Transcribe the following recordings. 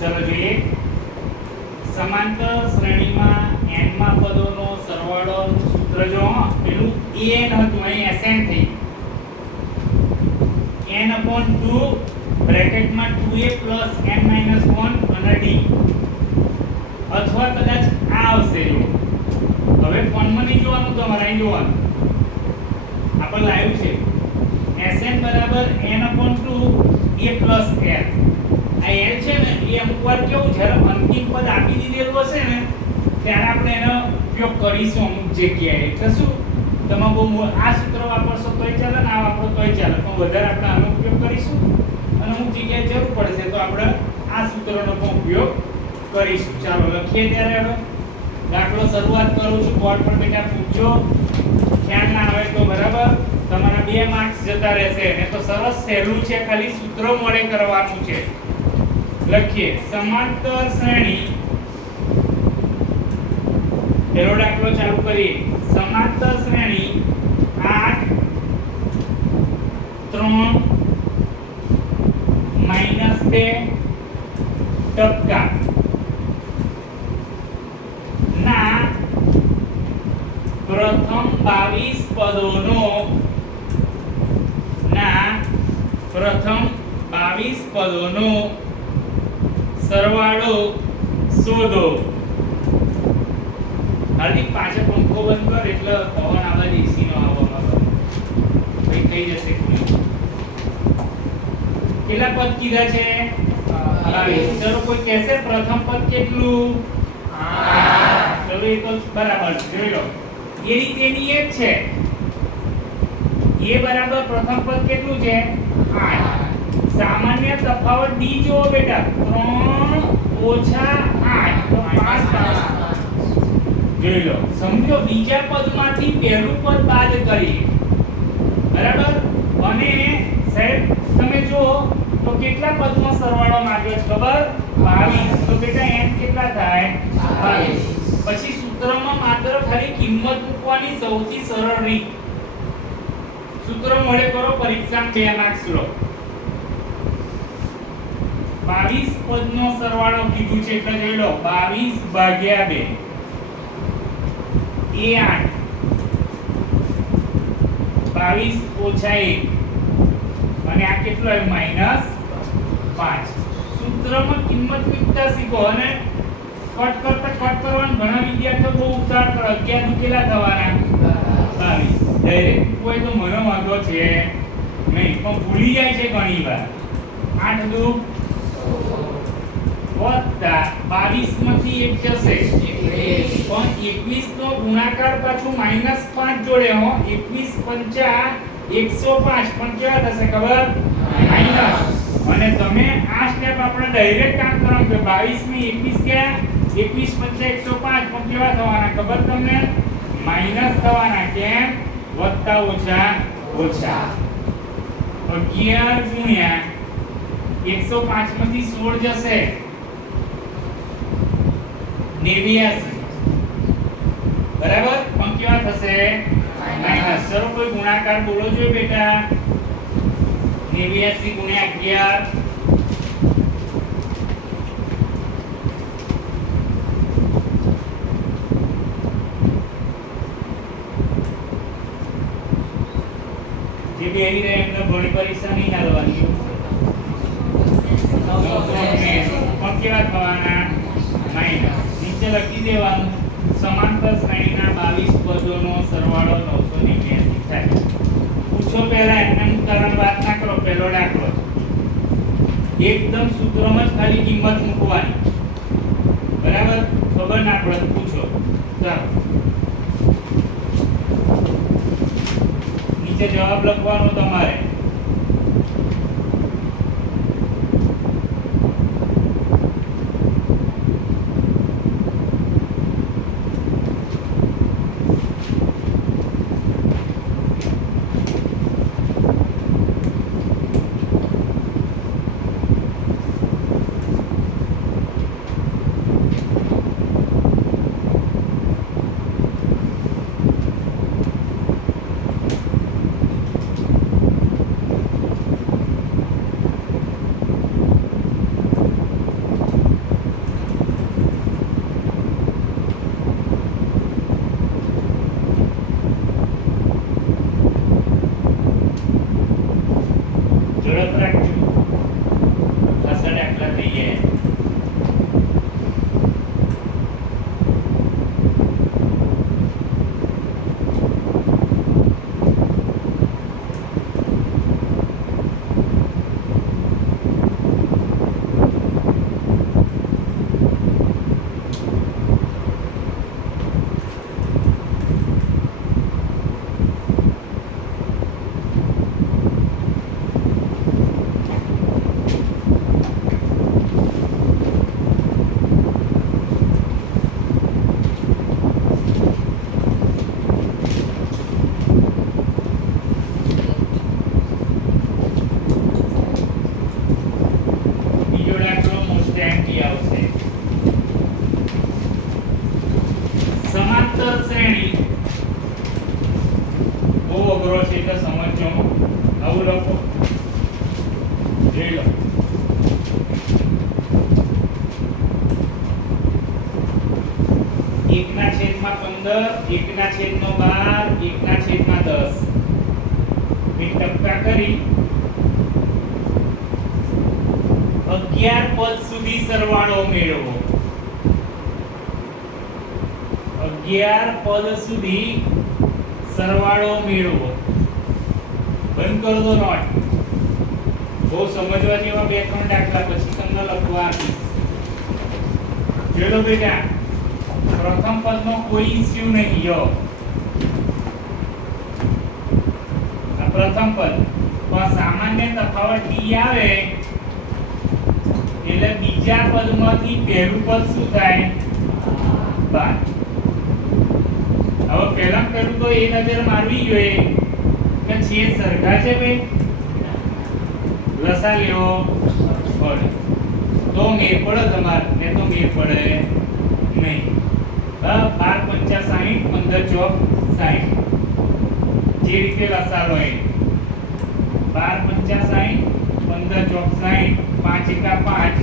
ચલો જોઈએ સમાંતર શ્રેણીમાં n માં પદોનો સરવાળો સૂત્ર જો પેલું n હતું અહીં sn થઈ n/2 બ્રેકેટમાં 2a + n - 1 અને d અથવા કદાચ આ આવશે જો હવે ફોનમાં નહીં જોવાનું તમારે અહીં જોવાનું આપણે લાઈવ છે sn = n/2 a + n આ l છે ને એ અમુક વાર કેવું જ્યારે અંતિમ પદ આપી દીધેલું હશે ને ત્યારે આપણે એનો ઉપયોગ કરીશું અમુક જગ્યાએ એટલે શું તમે બહુ આ સૂત્ર વાપરશો તોય ચાલે ને આ વાપરો તોય ચાલે પણ વધારે આપણે આનો ઉપયોગ કરીશું અને અમુક જગ્યાએ જરૂર પડશે તો આપણે આ સૂત્રનો પણ ઉપયોગ કરીશું ચાલો લખીએ ત્યારે હવે દાખલો શરૂઆત કરું છું બોર્ડ પર બેટા પૂછજો ખ્યાલ ના આવે તો બરાબર તમારા 2 માર્ક્સ જતા રહેશે ને તો સરસ સહેલું છે ખાલી સૂત્ર મોડે કરવાનું છે લખીએ સમાંતર શ્રેણી પેલો દાખલો ચાલુ કરીએ સમાંતર શ્રેણી 8 3 -2 ટકા ના પ્રથમ 22 પદોનો સરવાળો શોધો હાર્દિક પાછળ પંખો બંધ કર એટલે પવન આવે એસી નો આવવામાં ભાઈ થઈ જશે કેટલા પદ કીધા છે 22 ચલો કોઈ કહેશે પ્રથમ પદ કેટલું 8 ચલો એ તો બરાબર જોઈ લો એ રીતેની એક છે એ બરાબર પ્રથમ પદ કેટલું છે 8 સામાન્ય તફાવત d જો બેટા 3 - 8 તો 5 જોઈ લો સમજો બીજા પદમાંથી પહેલું પદ બાદ કરીએ બરાબર અને સાહેબ તમે જો તો કેટલા પદનો સરવાળો માંગ્યો છે ખબર 22 તો બેટા n કેટલા થાય 22 પછી સૂત્રમાં માત્ર ખાલી કિંમત મૂકવાની સૌથી સરળ રીત સૂત્ર મળે કરો પરીક્ષામાં 2 માર્ક્સ લો 22 પદનો સરવાળો કીધું છે એટલે જોઈ લો 22 ભાગ્યા 2 એ 8 22 - 1 અને આ કેટલો આવ્યો -5 સૂત્રમાં કિંમત મૂકતા શીખો અને કટ કરવાનું ઘણા વિદ્યાર્થીઓ બહુ ઉતાર કરે 11 નું કેટલા થવાના 22 ડાયરેક્ટ કોઈ તો મને વાંધો છે નહીં પણ ભૂલી જાય છે ઘણી વાર 8 દુ વત્તા 22 માંથી 1 જશે પણ 21 નો ગુણાકાર પાછું -5 જોડે હો 21 × 5 105 પણ કેવા થશે ખબર માઈનસ અને તમે આ સ્ટેપ આપણે ડાયરેક્ટ કામ કરવાનું કે 22 ની 21 ક્યાં 21 × 105 પણ કેવા થવાના ખબર તમને માઈનસ થવાના કેમ વત્તા ઓછા 11 × 105 માંથી 16 જશે 89 બરાબર પણ કેવા થશે માઈનસ ચલો કોઈ ગુણાકાર બોલો જોઈએ બેટા 89 × 11 જે બેહી રહે એમને ભણી પરીક્ષા નહીં હાલવાની પણ કેવા થવાના માઈનસ નીચે લખી દેવાનું સમાંતર શ્રેણીના 22 પદોનો સરવાળો 989 થાય પૂછો પહેલા એમને ઉદાહરણ વાત ના કરો પહેલો દાખલો એકદમ સૂત્રમાં જ ખાલી કિંમત મૂકવાની બરાબર ખબર ના પડે પૂછો ચાલો નીચે જવાબ લખવાનો તમારે 1/15 1/12 એક ટપકા કરી 11 પદ સુધી સરવાળો મેળવો. 11 પદ સુધી સરવાળો મેળવો. બંધ કરો તો નોટ. બહુ સમજવા જેવા બે ત્રણ દાખલા પછી તમને લખવા આપીશ. જોડો બેટા, પ્રથમ પદનો કોઈ ઇશ્યુ નહીં. જો આ પ્રથમ પદ તો સામાન્ય તફાવત d આવે એટલે બીજા પદમાંથી પહેલું પદ શું થાય? 12. હવે પહેલું તો એ નજર મારવી જોઈએ કે છેદ સરખા છે ભાઈ, લસા લેવો પડે તો મેળ પડે તમારે, ને તો મેળ પડે નહીં. 12 × 5 = 15 × 60 જે રીતે લસા લો એ 12 × 5 = 15 × 60 5 × 5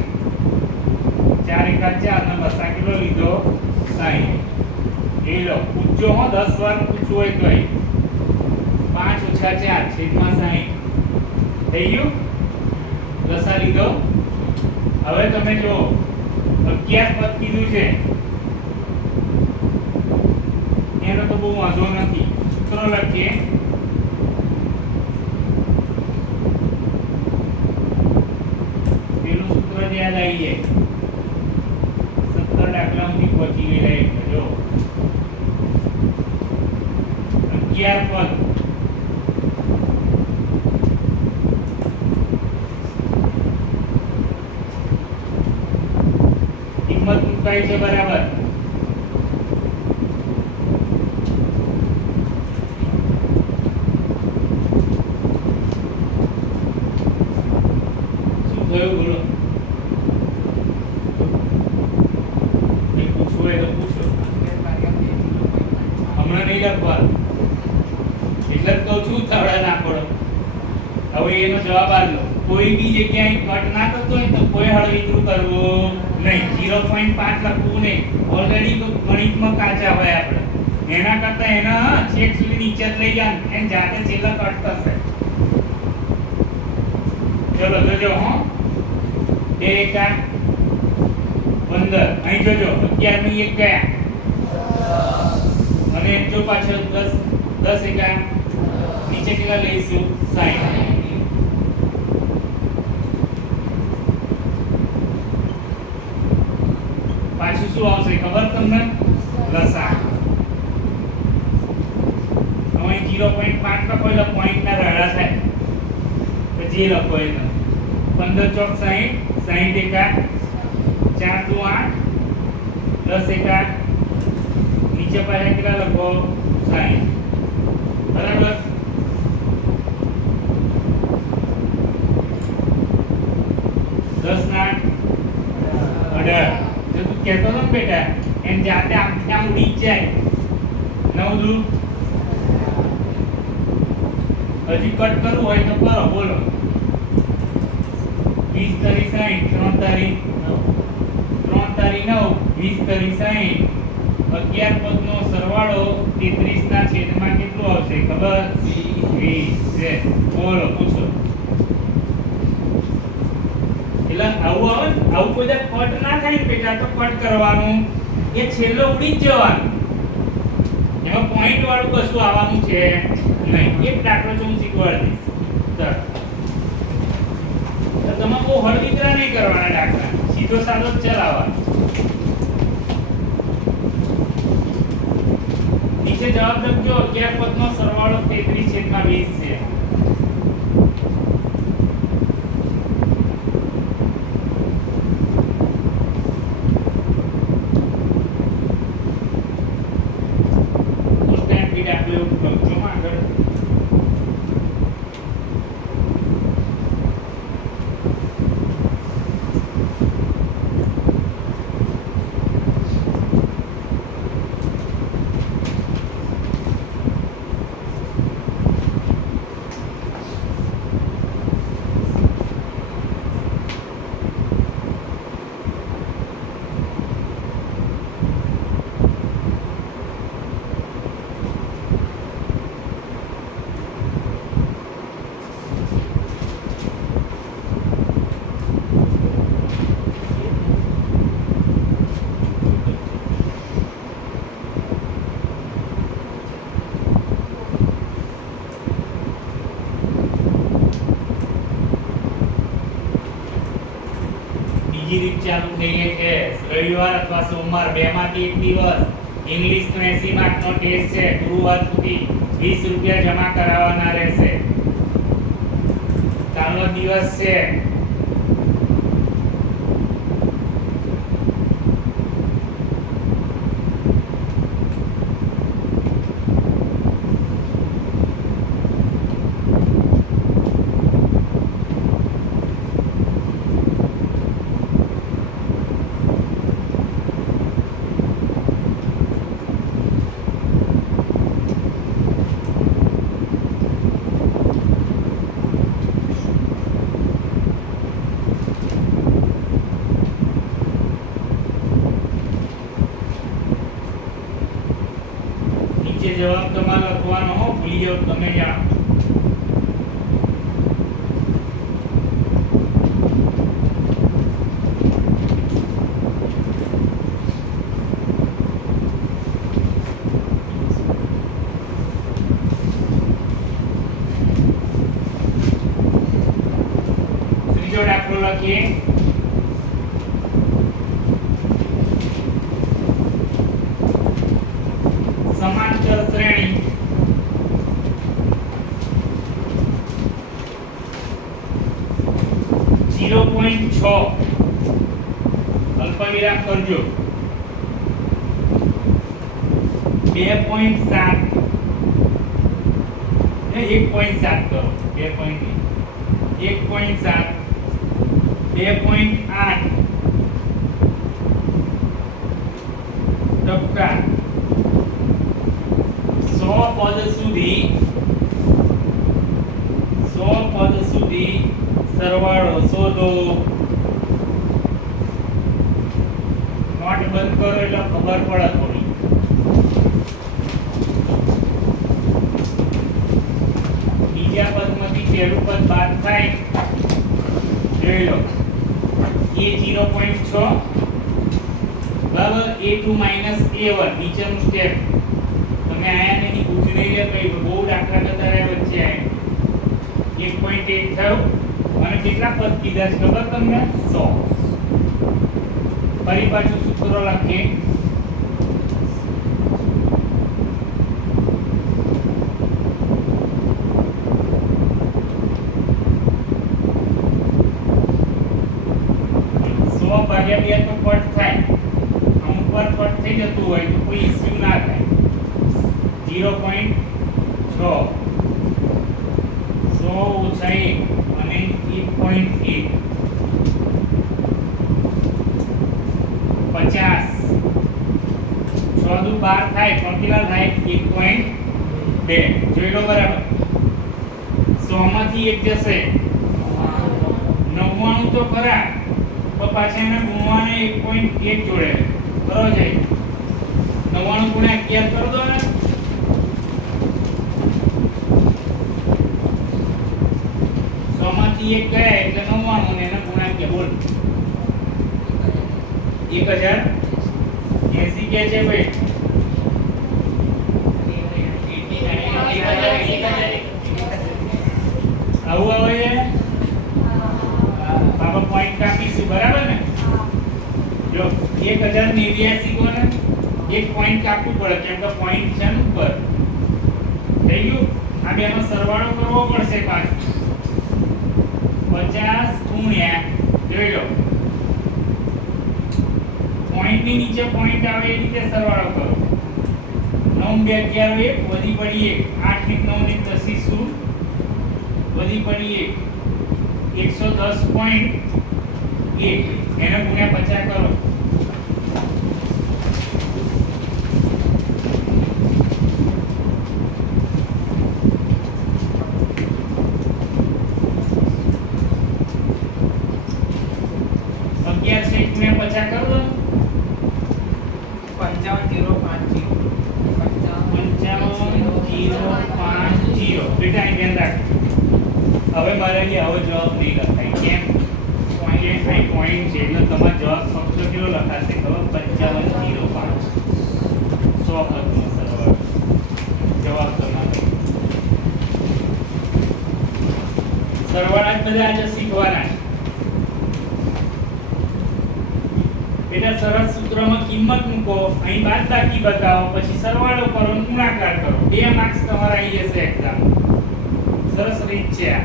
4 × 4 ને લસા કેટલો લીધો? 60. એ લો પૂછજો હો, 10 વાર પૂછવું હોય તો 5 - 4 / 60 થઈ ગયું. લસા લીધો. હવે તમે જો 11 પદ કીધું છે એનો તો બહુ વાંધો નથી. સૂત્ર લખીએ. પેલું સૂત્ર જ યાદ આવી જાય. 17 દાખલા સુધી પહોંચી ગયેલા એટલે જો 11 પદ કિંમત મુકાઈ છે બરાબર. શું થયું બોલો? કઈ પૂછવું હોય તો પૂછો. હમણાં નહીં લખવાનું એટલે જ કહું છું થવડા ના પડો. હવે એનો જવાબ આપો. કોઈ બી જગ્યાએ કટ ના કરતો હોય તો કોઈ હળવીતરું કરવું નહીં. 0.5 લખવું નહીં. ઓલરેડી તો ગણિતમાં કાચા હોય આપણે. એના કરતા એના છેક સુધી નીચે જ લઈ જાય એને જાતે છેલ્લા કટ થશે. ચલો જોજો હો. 2 × 15 અહીં જોજો 11 ની 1 ગયા અને જો પાછળ 10 × નીચે કેટલા લઈશું? 60. પાછું શું આવશે ખબર તમને? લસા. હવે 0.5 લખો એટલે પોઈન્ટ ના રાડા થાય. તો જે લખો એ 15 × 60 60 × 4 × 8 10 × નીચે પાછા કેટલા લખો? 60. બરાબર. દસ ના 18. તું કહેતો હતો ને બેટા એમ જાતે આમ ઉડી જ જાય. 9 દૂર હજી કટ કરવું હોય તો કરો. બોલો 20 તારી 60 3 તારી 9 20 તારી 60 11 પદનો સરવાળો 33 ના છેદમાં કેટલું આવશે ખબર? 20 છે. બોલો પૂછો. એટલે આવું આવે ને, આવું કોઈ દે કટ ના થાય બેટા તો કટ કરવાનું. એ છેલ્લો ઉડી જ જવાનું. એમાં પોઈન્ટ વાળું કશું આવવાનું છે નહીં. એક દાખલો હું શીખવાડી દઈશ. ચાલો તો તમે બહુ હળવીતરા નહીં કરવાના દાખલા, સીધો સાધો જ ચલાવવાનો. નીચે જવાબ લખજો. 11 પદનો સરવાળો 33/20 છે. બીજી રીત ચાલુ થઈ છે રવિવાર અથવા સોમવાર બેમાંથી એક દિવસ ઇંગ્લિશ નો 80 માર્ક નો ટેસ્ટ છે ગુરુવાર સુધી 20 રૂપિયા જમા કરાવવાના રહેશે કાલનો દિવસ છે જવાબ તમારે લખવાનો હો ભૂલી જાવ તમે જાણો ત્રીજો દાખલો લખીએ समांतर श्रेणी जीरो पॉइंट छ अल्पविराम करजो 2.7 1.7 करो 1.7 2.8 टक्का 100 पद સુધી સરવાળો શોધો નોટ બંધ કરો એટલે ખબર પડે થોડી બીજા પદમાંથી પહેલું પદ બાદ થાય જોઈ લો a 0.6 બરાબર a2 a1 નીચેનું સ્ટેપ તમે આયા નહીં પૂછી નહીં લે ભાઈ બહુ દાખલા કરતા રહ્યા વચ્ચે આય 1.8 થયો અને કેટલા પદ કીધા છે ખબર તમને 100 ફરી પાછું સૂત્ર લખીએ ભાગ્યા 2 તો પટ થાય અમુક વાર પટ થઈ જતું હોય તો કોઈ ઇશ્યુ ના થાય 0.6 100 ઓછા 1 અને 1.8 50 6 દુ 12 થાય પણ કેટલા થાય 1.2 જોઈ લો બરાબર 100 માંથી 1 જશે 99 તો ખરા તો પાછા એના ગુણવાને 1.1 જોડે બરોબર છે 99 ગુણ્યા 11 કરો દો ને 100 માંથી 1 ગયા એટલે 99 ને એના ગુણ્યા બોલ 1080 કે છે ભાઈ આવું આવે છે બાબા પોઈન્ટ કાપીશું બરાબર ને જો 1089 કોને એક પોઈન્ટ કાપવું પડે કેમ કે પોઈન્ટ છે ને ઉપર થઈ ગયું આ બેનો સરવાળો કરવો પડશે પાછો 50 ગુણ્યા જોઈ લો પોઈન્ટ ની નીચે પોઈન્ટ આવે એ રીતે સરવાળો કરો 9 2 11 વધી પડી 1 8 9 ને 10 શું વધી પડી 110.1 એને ગુણ્યા 50 કરો હવે મારે કે આવો જવાબ નહીં લખાય કેમ પોઈન્ટ છે એટલે તમારો જવાબ ફક્ત કેટલો લખાશે ખબર 5505 100 પદનો સરવાળો જવાબ તમારો સરવાળા જ બધા આજે શીખવાના એટલે સરસ સૂત્રમાં કિંમત મૂકો, અહીં બાદબાકી બતાવો, પછી સરવાળો કરો અને ગુણાકાર કરો. 2 માર્ક્સ તમારા આવી જશે એક્ઝામ. સરસ રીત છે આ.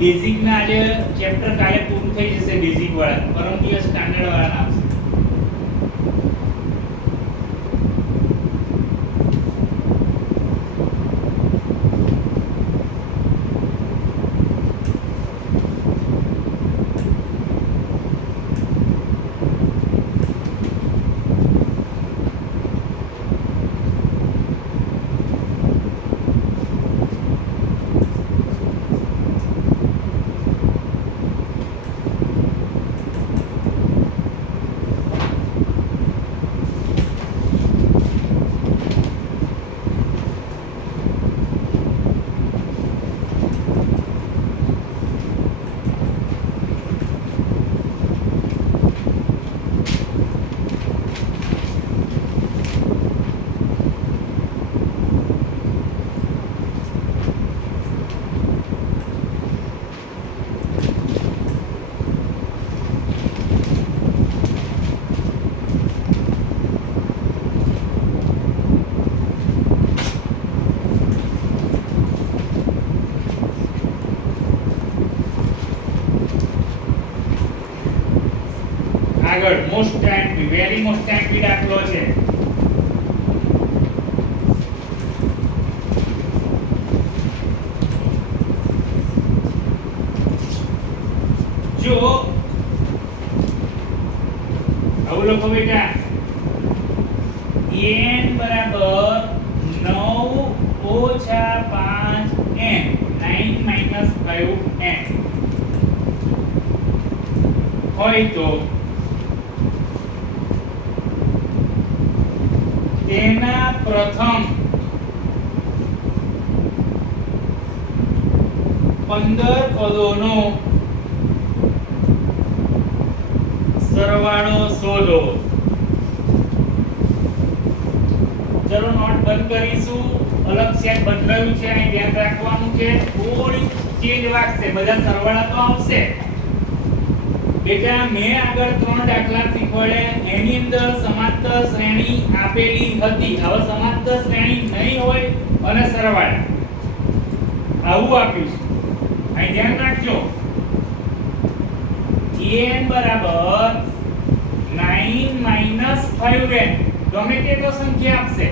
બેઝિક ના આજે ચેપ્ટર કાલે પૂરું થઈ જશે. બેઝિક વાળા પરમ દિવસ સ્ટાન્ડર્ડ વાળા આવશે. આગળ most time very most time દાખલો છે. જો આવું લખો બેટા, n બરાબર 9 ઓછા 5n 9 minus 5n હોય તો તેના પ્રથમ 15 પદોનો સરવાળો શોધો. ચલો નોટ બંધ કરીશું. અલગ સેટ બદલાયું છે અને ધ્યાન રાખવાનું છે. થોડી ચેન્જ વાગશે, બધા સરવાળા તો આવશે. બેટા મેં આગળ 3 દાખલા શીખવાડ્યા, એની અંદર સમાંતર શ્રેણી આપેલી હતી. હવે સમાંતર શ્રેણી નહીં હોય અને સરવાળા આવું આપ્યું છે. અહીં ધ્યાન રાખજો. n બરાબર 9 5n ગમે તે તો સંખ્યા આપશે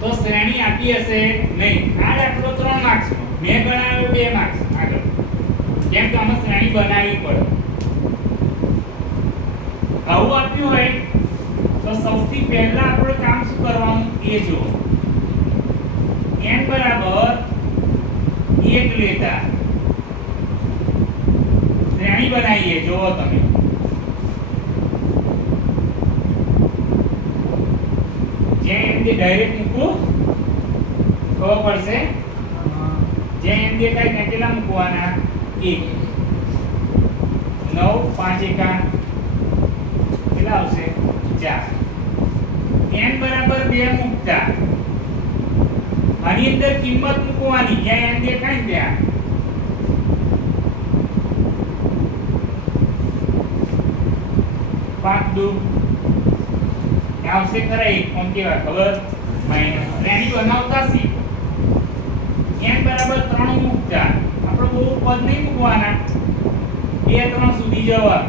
તો શ્રેણી આપી હશે નહીં. આ દાખલો 3 માર્ક્સ નો, મેં ગણાવ્યો 2 માર્ક્સ આગળ, કેમ કે આમાં શ્રેણી બનાવવી પડે. આવું આપ્યું હોય તો સૌથી પહેલા આપણે કામ શું કરવાનું એ જુઓ. n બરાબર 1 લેતા શ્રેણી બનાવીએ. જુઓ તમે, જે n દે ડાયરેક્ટ મૂકું ખબર પડશે. જે n દેખાય ત્યાં કેટલા મૂકવાના? 1 9 5 એકા કેટલા આવશે? 4. n બરાબર 2 મૂકતા આની અંદર કિંમત મૂકવાની, જ્યાં n દેખાય ત્યાં. પાંચ દુ આવશે ખરા? 1 કોણ કેવા ખબર? માઈનસ. શ્રેણી બનાવતા શીખ. n બરાબર 3 મૂકતા આપણે બહુ પદ નહીં મૂકવાના, 2 3 સુધી જવા.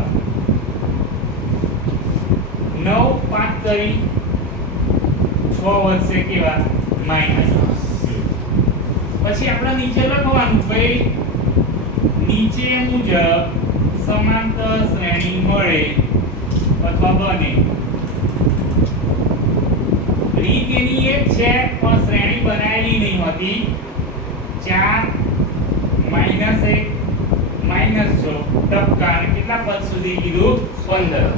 9 5 કરી 6 વધશે કેવા? માઈનસ. પછી આપણે નીચે લખવાનું ભાઈ, નીચે મુજબ સમાંતર શ્રેણી મળે અથવા બને. રીત એની એક છે પણ શ્રેણી બનાવેલી નહીં હોતી. 4 -1 -6 ટપકા અને કેટલા પદ સુધી કીધું? 15.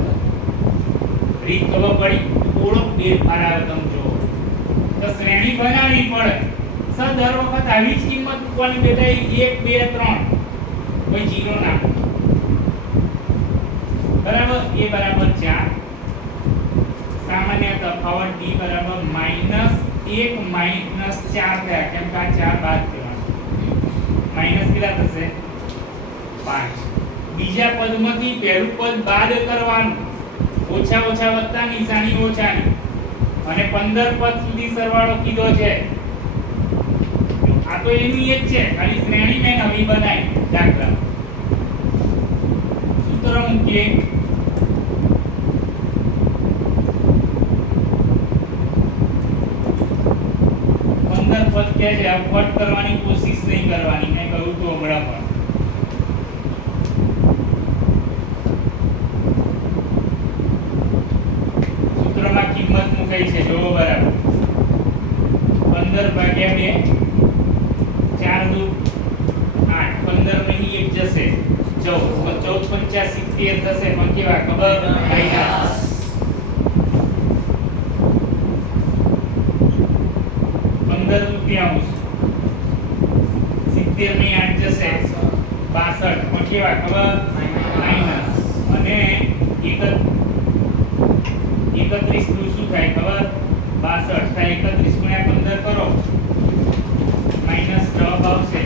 રીત ખબર પડી? થોડો ફેરફાર આવે તમે જુઓ તો શ્રેણી બનાવવી પડે. સર દર વખત આવી જ કિંમત મૂકવાની બેટા, 1 2 3 કોઈ જીરો ના, બરાબર. a બરાબર 4. સામાન્ય તફાવત d બરાબર -1 -4 થયા, કેમ કે આ 4 બાદ કરવાના. માઈનસ કેટલા થશે? 5. બીજા પદમાંથી પહેલું પદ બાદ કરવાનું, ઓછા ઓછા વત્તા નિશાની ઓછાની, અને 15 પદ સુધી સરવાળો કીધો છે. આ તો એની જ છે, ખાલી શ્રેણી મેં નવી બનાવી. દાખલા સૂત્ર મૂકીએ. પદ કે છે અપવર્ટ કરવાની કોશિશ નહીં કરવાની, મેં કહ્યું તો હમણાં પણ. સૂત્રમાં કિંમત મુકાઈ છે જો બરાબર 15 ભાગ્યા 2 4 દુ 8 15 નહીં એક જશે 14 14 50 70 થશે પણ કેવા ખબર માઈનસ 15 રૂપિયા 70 ની 8 જશે 62 પણ કેવા ખબર માઈનસ અને 31 નું શું થાય ખબર 62 થાય 31 ગુણ્યા 15 કરો માઈનસ જવાબ આવશે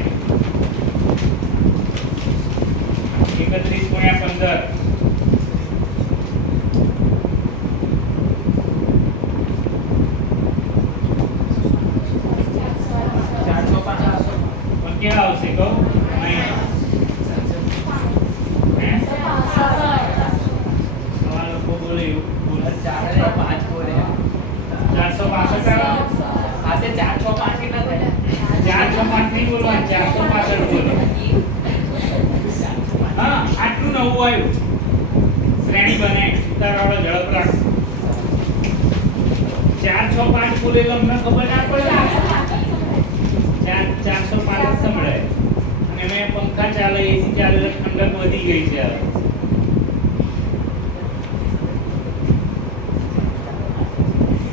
31 ગુણ્યા 15 क्या આવશે કહો સવા લોકો બોલે 465 બોલે 465 આતે 465 કેટલા થાય 465 નહીં બોલવા 465 બોલો હા આટલું નવું આવ્યું શ્રેણી બને ઉતારવાળો ઝડપ રાખ 465 બોલે તો અમને ખબર ના પડે 405 સંભળાય અને મેં પંખા ચાલે એસી ચાલે ઠંડક વધી ગઈ છે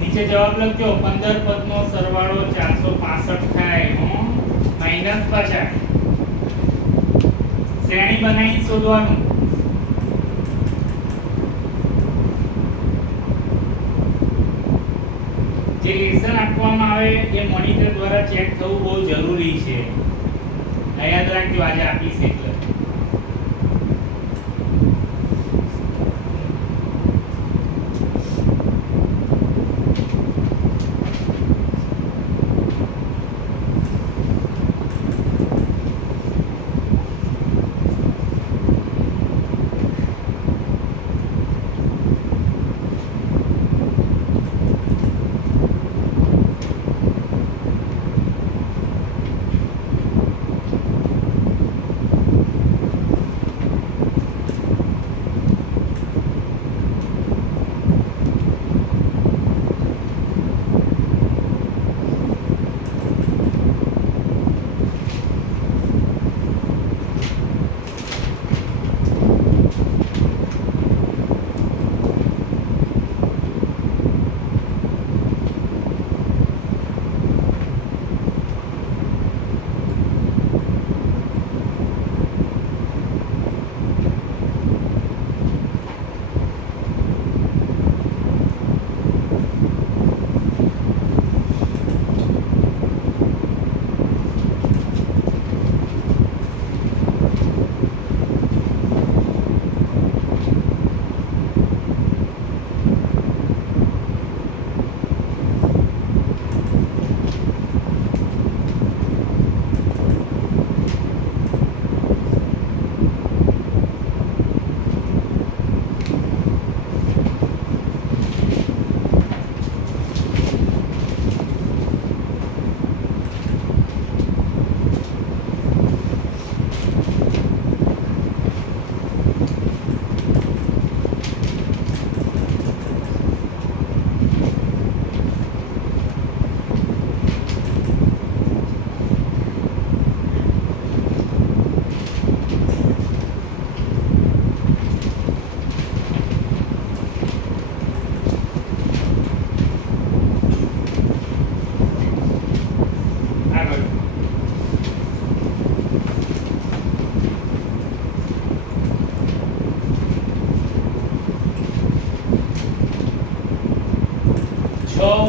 નીચે જવાબ લખજો 15 પદનો સરવાળો 465 થાય માઈનસ પાછા શ્રેણી બનાવી શોધવાનું જે લેસન આપવામાં આવે એ મોનિટર દ્વારા ચેક થવું બહુ જરૂરી છે. યાદ રાખજો આજે આપીશ એટલે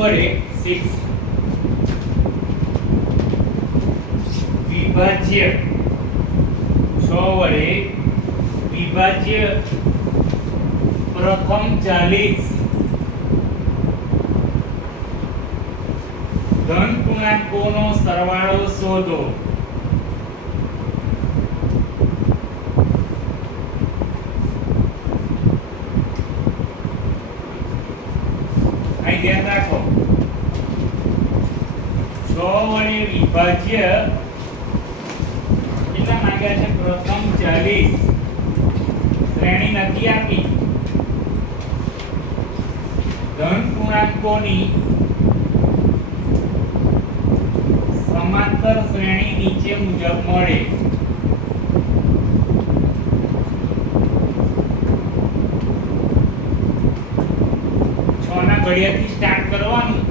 વડે 6 વિભાજ્ય 6 વડે વિભાજ્ય પ્રથમ 40 ધન પૂર્ણાંકોનો સરવાળો શોધો. અહીં ધ્યાન રાખો 6 વડે વિભાજ્ય કેટલા માંગ્યા છે? પ્રથમ 40. શ્રેણી નથી આપી. ધન પૂર્ણાંકોની સમાંતર શ્રેણી નીચે મુજબ મળે. ઘડિયાથી સ્ટાર્ટ કરવાનું.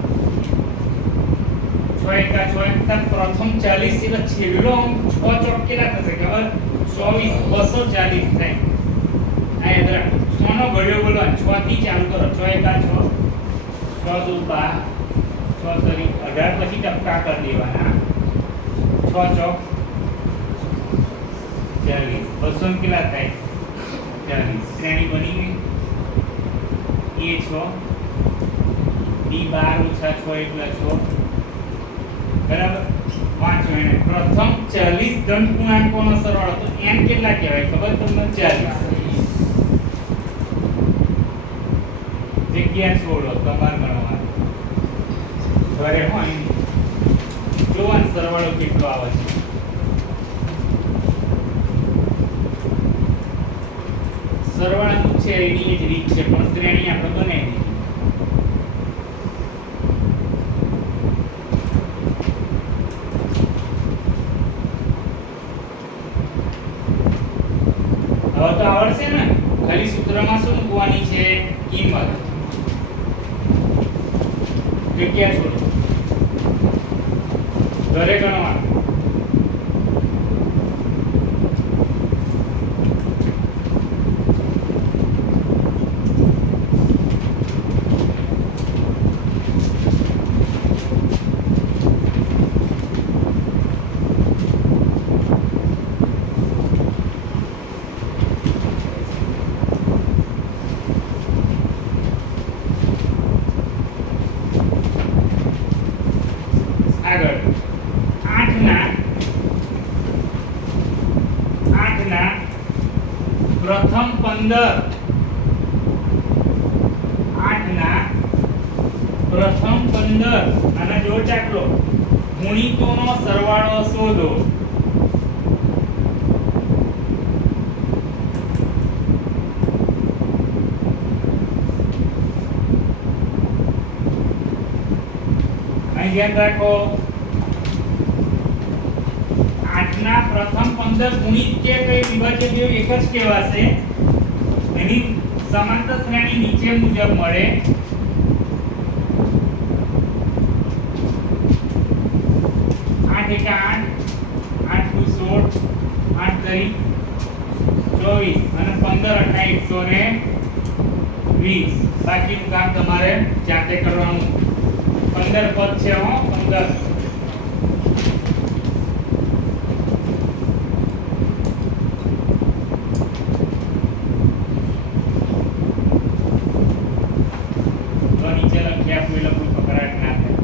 6 એકા 6 એકા પ્રથમ 40 એટલે છેલ્લો 6 ચોક કેટલા થશે ખબર? 24 240 થાય. આ યાદ રાખો. 6 નો ઘડિયો બોલવાનો 6 થી ચાલુ કરો. 6 એકા 6 6 દુ 12 6 તરી 18 પછી ટપકા કરી દેવાના. 6 ચોક 40 200 કેટલા થાય? 40. શ્રેણી બની ગઈ. એ 6 D12 ઓછા 6 એટલે 6. બરાબર? વાંચો એને. પ્રથમ 40 ધન પૂર્ણાંકોનો સરવાળો. તો n કેટલા કહેવાય ખબર તમને? 40. જગ્યા છોડો તમારે ગણવાનું. ઘરે હોય જોવાનો સરવાળો કેટલો આવે છે. સરવાળાનું છે એની જ રીત છે પણ શ્રેણી આપણે બનાવી દીધી. હવે તો આવડશે ને. ખાલી સૂત્રમાં શું મૂકવાની છે? કિંમત. જગ્યા છોડો. ઘરે ગણવાનું. આગળ 8 ના પ્રથમ 15 8 ના પ્રથમ 15 અને જો ચાકલો ગુણિતોનો સરવાળો શોધો. અહીં ધ્યાન રાખો 8 ના પ્રથમ 15 ગુણિત કે કઈ વિભાજ્ય બે એક જ કહેવાશે. એની સમાંતર શ્રેણી નીચે મુજબ મળે. 8 એકા 8 8 દુ 16 8 તરી 24 અને 15 120. બાકીનું કામ તમારે જાતે કરવાનું. 15 પદ છે હો 15. તો નીચે લખી આપું એટલે કોઈ પકડાટ ના થાય.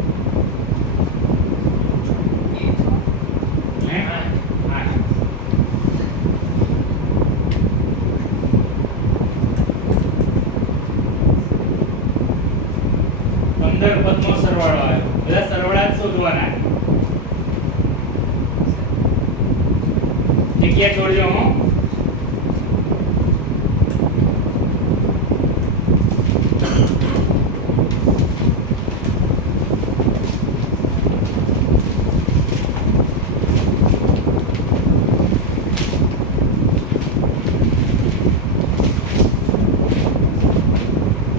હે? હા. 15 પદનો સરવાળો આવ્યો. બધા સરવાળા જ શોધવાના. જગ્યા છોડજો હો.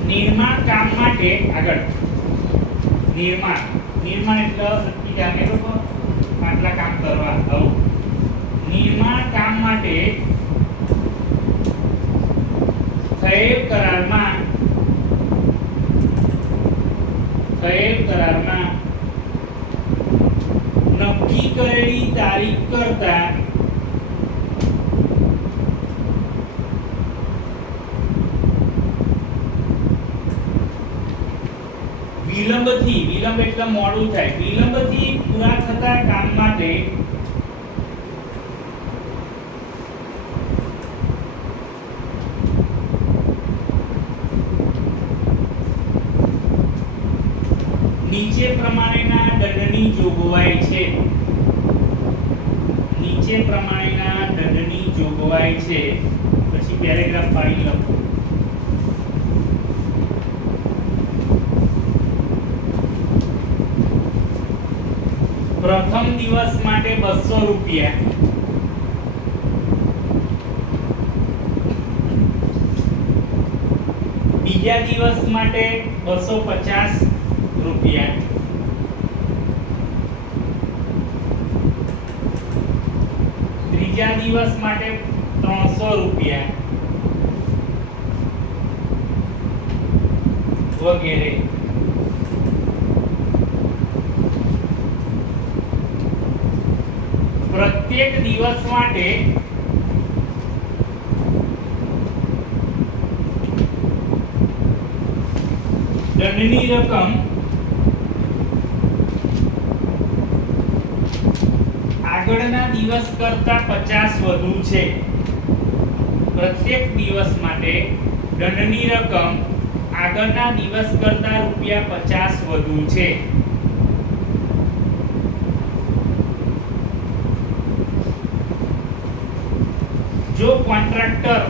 નિર્માણ કામ માટે આગળ નિર્માણ એટલે નક્કી જાણે લોકો આટલા કામ કરવા આવું. નિર્માણ કામ માટે થયેલ કરારમાં નક્કી કરેલી તારીખ કરતા વિલંબથી, વિલંબ એટલે મોડું થાય, વિલંબથી પૂરા થતા કામ માટે નીચે પ્રમાણેના દંડની જોગવાઈ છે. નીચે પ્રમાણેના દંડની જોગવાઈ છે. પછી પેરેગ્રાફ પાડી લખો. પ્રથમ દિવસ માટે 200 રૂપિયા, બીજા દિવસ માટે 250 રૂપિયા, ત્રીજા દિવસ માટે 300 રૂપિયા વગેરે. પ્રત્યેક દિવસ માટે દંડની રકમ આગળના દિવસ કરતા 50 વધુ છે. પ્રત્યેક દિવસ માટે દંડની રકમ આગળના દિવસ કરતા ₹50 વધુ છે. જો કોન્ટ્રાક્ટર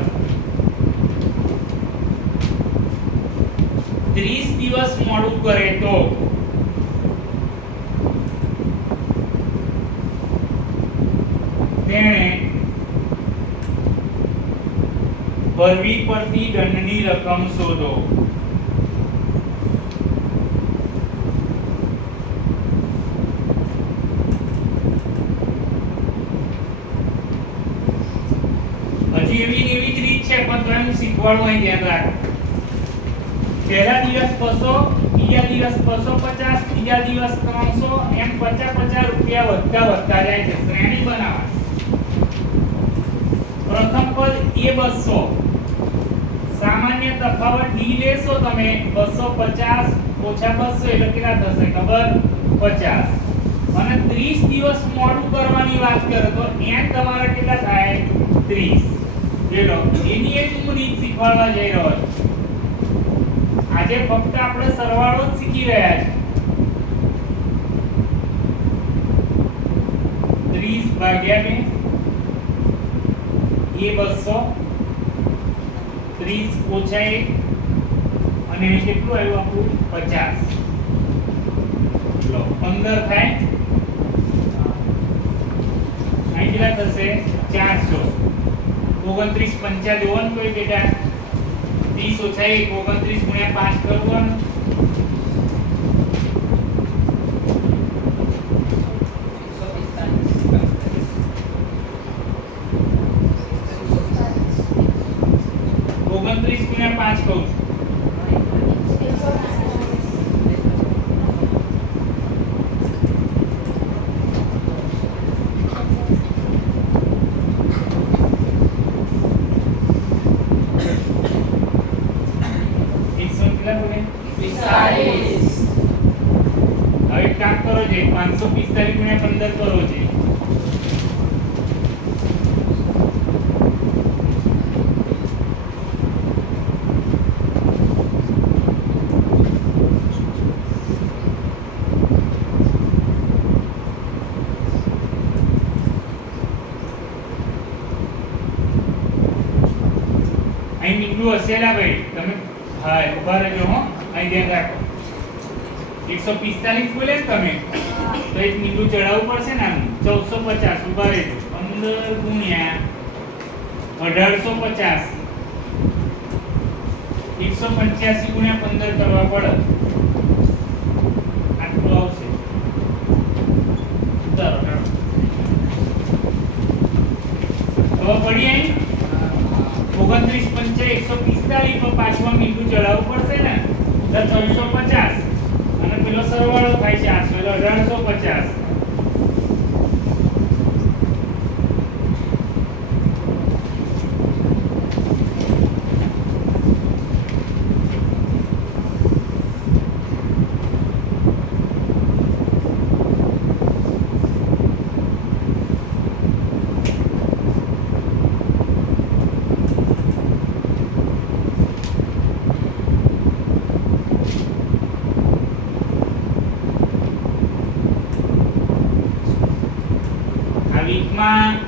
30 દિવસ મોડું કરે તો તેણે ભરવી પડતી દંડની રકમ શોધો. હજી એવી જ રીત છે, પણ તો હું શીખવાડું અહીં ધ્યાન રાખો. પહેલા દિવસ 200, બીજા દિવસ 250, ત્રીજા દિવસ 300, એમ 50 રૂપિયા વધતા જાય છે. શ્રેણી બનાવવા. પ્રથમ પદ એ 200, સામાન્ય તફાવત ડી લેશો તમે 250 ઓછા 200 એટલે કેટલા થશે ખબર? 50. અને 30 દિવસ મોડું કરવાની વાત કરો તો એમ તમારા કેટલા થાય? 30. જોઈ લો, એની એક હું રીત શીખવાડવા જઈ રહ્યો છું. આજે ફક્ત આપણે સરવાળો જ શીખી રહ્યા છીએ. 30 ભાગ્યા 2 એ 200, 30 ઓછા 1 અને કેટલું આવ્યું આપણું? 50. લો 15 થાય. અહીં કેટલા થશે? 400. 29 5 જોવાનું કોઈ બેટા? 30 ઓછા 1 29 ગુણ્યા 5 કરવાનું. ગુણ્યા 5 કહું છું. હવે એક કામ કરો છે, 545 ગુણ્યા 15 કરો છે. અહીં નીકળું હશે ને ભાઈ, તમે હા ઉભા રહેજો હો, અહીં ધ્યાન રાખો. 145 બોલે ને તમે તો એક નીકળું ચડાવવું પડશે ને. આમ 1450 ઉભા રહેજો. 15 ગુણ્યા 1850, 185 ગુણ્યા 15 કરવા પડે. આટલું આવશે. ચાલો ખબર પડી અહીં? 29 5 145 પર પાછું મીઠું ચડાવવું પડશે ને એટલે 350 અને પેલો સરવાળો થાય 400 એટલે 1850. ક્લાસમાં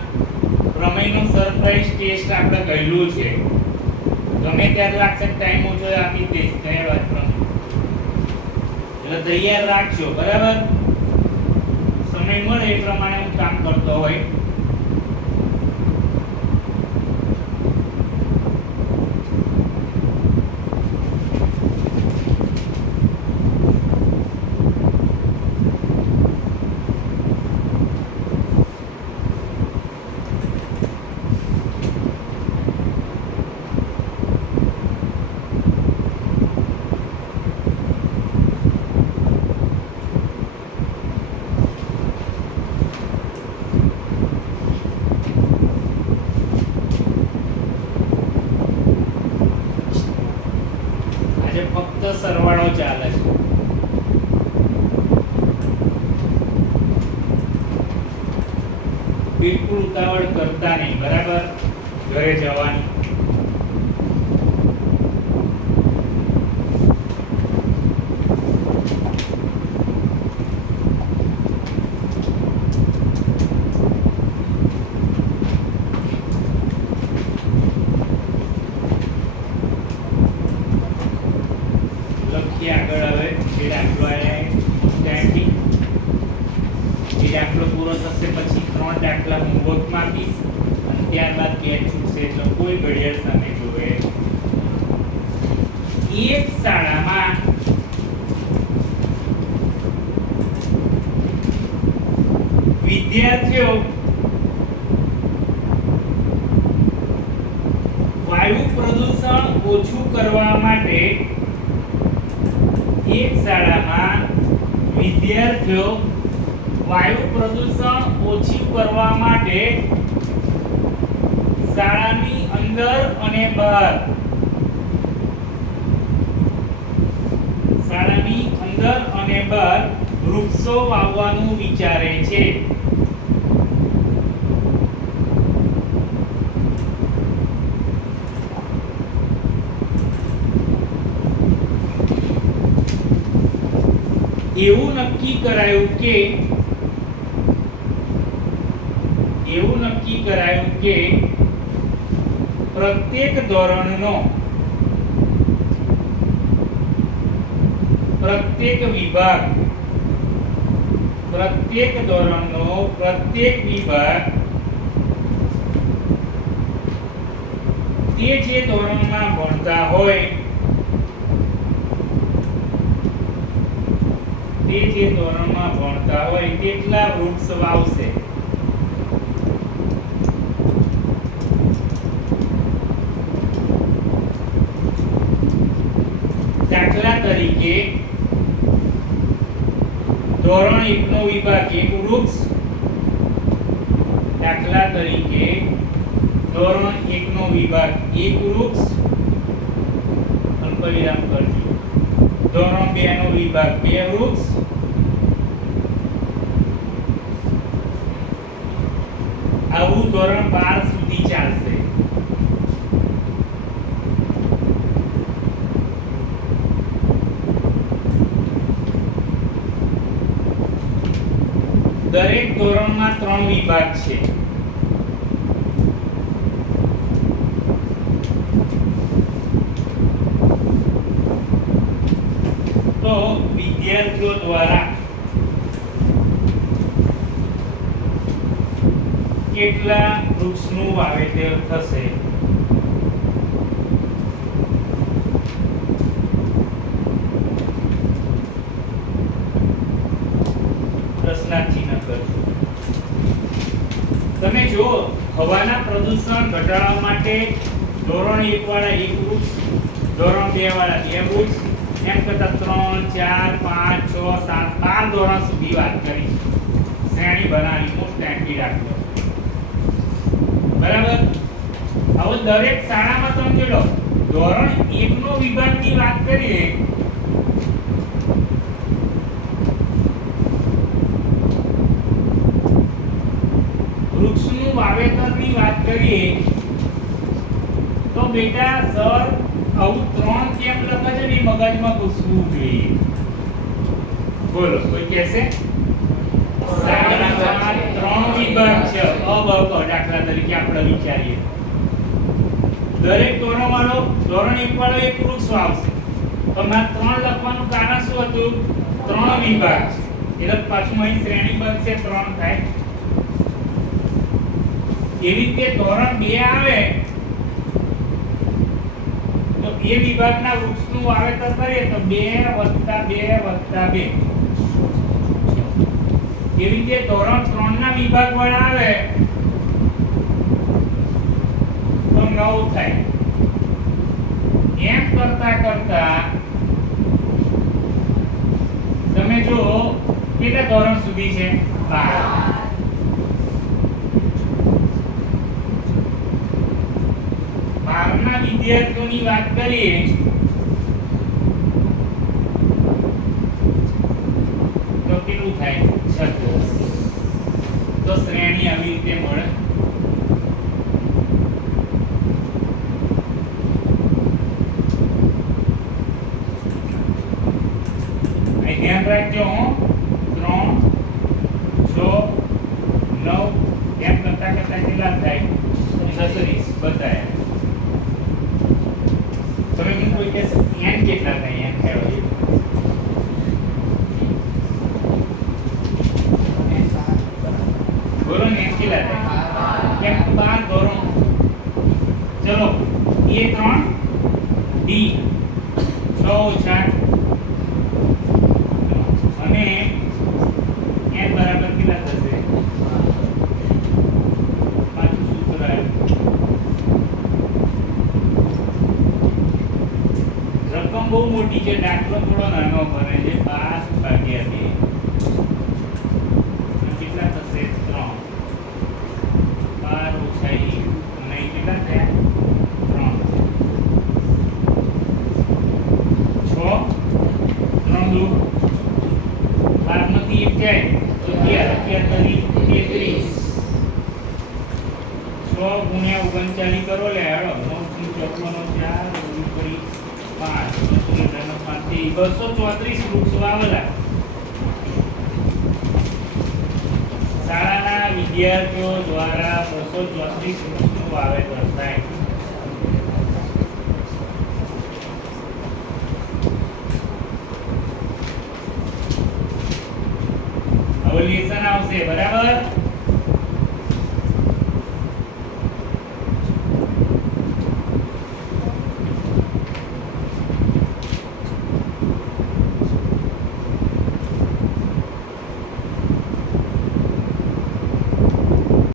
પ્રમેયનો સરપ્રાઈઝ ટેસ્ટ આપણે કરેલું છે. ગમે ત્યારે લાગશે ટાઈમ ઓછો આપી દઈશ કઈ વાત પ્રમેય એટલે તૈયાર રાખજો બરાબર. સમય મળે એ પ્રમાણે હું કામ કરતો હોય. ફક્ત સરવાળો ચાલે છે. બિલકુલ ઉતાવળ કરતા નહીં બરાબર. ઘરે જવાની આગળ હવે જે દાખલો આવ્યા એ દાખલો પૂરો થશે પછી 3 દાખલા હોમવર્કમાં આપીશ અને ત્યારબાદ 2 છૂટશે એટલે કોઈ ઘડિયાળ સામે જોવે. એક શાળામાં વિદ્યાર્થીઓ વાયુ પ્રદૂષણ ઓછું કરવા માટે એક શાળામાં વિદ્યાર્થીઓ વાયુ પ્રદૂષણ ઓછું કરવા માટે શાળાની અંદર અને બહાર વૃક્ષો વાવવાનું વિચારે છે. એવું નક્કી કરાયું કે પ્રત્યેક ધોરણનો પ્રત્યેક વિભાગ તે જે ધોરણમાં ભણતા હોય તેટલા વૃક્ષ વાવશે. દાખલા તરીકે ધોરણ 1 નો વિભાગ 1 વૃક્ષ. દાખલા તરીકે ધોરણ 1 નો વિભાગ 1 વૃક્ષ. અલ્પવિરામ કરજો. ધોરણ 2 નો વિભાગ 2 વૃક્ષ. આવું ધોરણ 12 સુધી ચાલશે. દરેક ધોરણમાં 3 વિભાગ છે. તો વિદ્યાર્થીઓ દ્વારા કેટલા વૃક્ષનું વાવેતર થશે? તમે જો હવાના પ્રદૂષણ ઘટાડવા માટે ધોરણ 1 વાળા 1 વૃક્ષ, ધોરણ 2 વાળા 2 વૃક્ષ, એમ કરતા 3, 4, 5, 6, 7, 12 ધોરણ સુધી વાત કરી. શ્રેણી બનાવી મોસ્ટ એન્ટી રાખો બરાબર. હવે દરેક શાળામાં તમે જોડો ધોરણ 1 નો વિભાગની વાત કરીએ વૃક્ષનું વાવેતરની વાત કરીએ તો બેટા સર આવું 3 કેમ લખે છે ને મગજમાં ઘૂસવું જોઈએ. બોલો કોઈ કહેશે? શાળા આ ત્રણ વિભાગ છે અ બ ક દાખલા તરીકે આપણે વિચારીએ દરેક ધોરણ વાળો ધોરણ 1 વાળો એક વૃક્ષ વાવશે તો મેં 3 લખવાનું કારણ શું હતું ત્રણ વિભાગ છે એટલે પાછું અહીં શ્રેણી બનશે 3 થાય એવી રીતે ધોરણ 2 આવે તો એ વિભાગના વૃક્ષનું વાવેતર કરીએ તો 2 + 2 + 2 એવી રીતે ધોરણ 3 ના વિભાગ વાળા આવે તો 9 થાય એમ કરતા કરતા તમે જો કેટલા ધોરણ સુધી છે 12 ના વિદ્યાર્થીઓની વાત કરીએ તો કેટલું થાય 36 તો શ્રેણી આવી રીતે મળે ધ્યાન રાખજો 3 6 9 એમ કરતા કરતા કેટલા થાય 36 બતાય તમે મને કોઈ કહેશે n કેટલા થાય n થાય બોલો ને n કેટલા થાય કેમ 12 ધોરણ ચલો A3 D 6 અને n બરાબર કેટલા થશે પાછું સૂત્ર રકમ બહુ મોટી છે દાખલો થોડો નાનો બને છે 12/2 કેટલા થશે 3 12 - 1 અને કેટલા થયા 3 6 3 બારમાંથી એક જાય તો 11 33 6 × 39 કરો લે હાલો 9 × 54 4 5 234 વૃક્ષ વાવેલા શાળાના વિદ્યાર્થીઓ દ્વારા 234 વૃક્ષનું વાવેતર થાય લેસન આવશે બરાબર